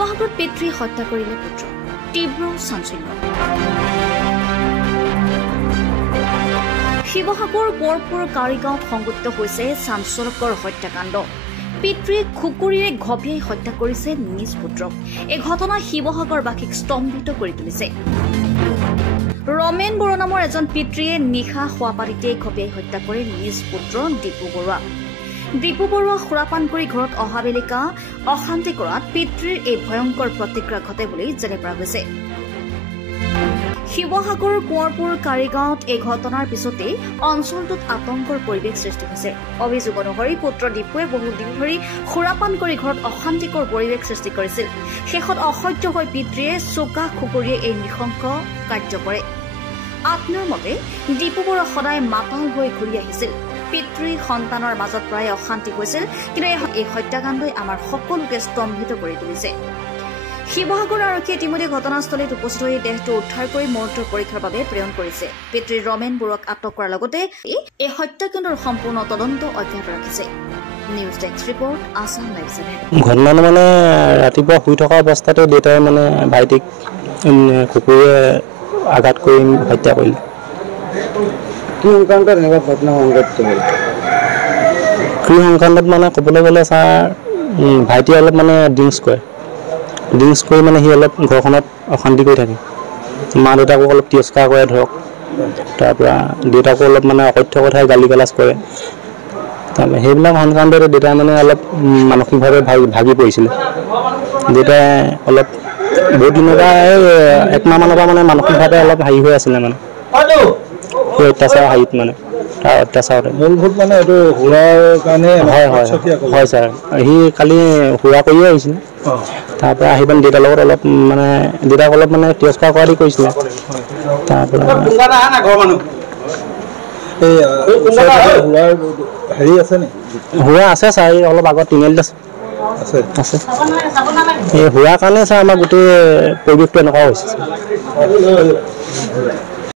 শিৱসাগৰত পিতৃ হত্যা কৰিলে পুত্ৰ তীব্ৰ চাঞ্চল্য শিৱসাগৰ কোঁৱৰপুৰ কাৰিগাঁৱত সংঘটিত হৈছে চাঞ্চল্যকৰ হত্যাকাণ্ড পিতৃয়ে খুকুৰীৰে ঘপিয়াই হত্যা কৰিছে নিজ পুত্ৰক এই ঘটনা শিৱসাগৰবাসীক স্তম্ভিত কৰি তুলিছে ৰমেন বড়ো নামৰ এজন পিতৃয়ে নিশা শোৱাপানীতে ঘপিয়াই হত্যা কৰে নিজ পুত্ৰ দীপু বৰুৱা দীপু বৰুৱা সুৰাপান কৰি ঘৰত অহা বেলিকা অশান্তি কৰাত পিতৃৰ এই ভয়ংকৰ প্ৰতিক্ৰিয়া ঘটে বুলি জানিব পৰা গৈছে শিৱসাগৰ কোঁৱৰপুৰ কাৰিগাঁৱত এই ঘটনাৰ পিছতে অঞ্চলটোত আতংকৰ পৰিৱেশ সৃষ্টি হৈছে অভিযোগ অনুসৰি পুত্ৰ দীপুৱে বহুদিন ধৰি সুৰাপান কৰি ঘৰত অশান্তিকৰ পৰিৱেশ সৃষ্টি কৰিছিল শেষত অসহ্য হৈ পিতৃয়ে চোকা খুকুৰীয়ে এই নৃশংস কাৰ্য কৰে আত্মীয়ৰ মতে দীপু বৰুৱা সদায় মাতাল হৈ ঘূৰি আহিছিল পিতৃ সন্তানৰ মাজত প্ৰায় অশান্তি হৈছিল কিন্তু এই হত্যাকাণ্ডই আমাৰ সকলোকে স্তম্ভিত কৰি তুলিছে শিৱসাগৰ আৰক্ষীয়ে ইতিমধ্যে ঘটনাস্থলীত উপস্থিত হৈ দেহটো উদ্ধাৰ কৰি মৰ্ত্যৰ পৰীক্ষাৰ বাবে প্ৰেৰণ কৰিছে পিতৃ ৰমেন বৰুৱাক আটক কৰাৰ লগতে এই হত্যাকাণ্ডৰ সম্পূৰ্ণ তদন্ত অব্যাহত ৰাখিছে news desk report Assam live 7 ঘটনা মানে ৰাতিপুৱা শুই থকা অৱস্থাতে দেউতাই মানে ভাইটিক কুকুৰে আঘাত কৰি হত্যা কৰিলে কি সংক্ৰান্তত এনেকুৱা ঘটনা সংঘটিত হ'ল কি সংক্ৰান্তত মানে ক'বলৈ গ'লে ছাৰ ভাইটিয়ে অলপ মানে ড্ৰিংকছ কৰি মানে সি অলপ ঘৰখনত অশান্তি কৰি থাকে মা দেউতাকো অলপ তিৰস্কাৰ কৰে ধৰক তাৰপৰা দেউতাকো অলপ মানে অকথ্য কথাই গালি গালাজ কৰে তাৰপৰা সেইবিলাক সংক্ৰান্ততে দেউতাই মানে অলপ মানসিকভাৱে ভাগি পৰিছিলে দেউতাই অলপ বহুত দিনৰ পৰা একমাহমানৰ পৰা মানে মানসিকভাৱে অলপ হেৰি হৈ আছিলে মানে সেই অত্যাচাৰ হেৰিত মানে তাৰ অত্যাচাৰতে মূলভূত মানে এইটো সুৰাৰ কাৰণে হয় ছাৰ সি কালি সুৰা কৰিয়ে আহিছিলে তাৰপৰা আহি পিনে দেউতাৰ লগত অলপ মানে দেউতাক অলপ মানে তিৰস্কাৰ কৰা দি কৰিছিলে তাৰপৰা হেৰি আছে নি সুৰা আছে ছাৰ অলপ আগত তিনিআলিত আছে এই সুৰাৰ কাৰণে ছাৰ আমাৰ গোটেই পৰিৱেশটো এনেকুৱা হৈছে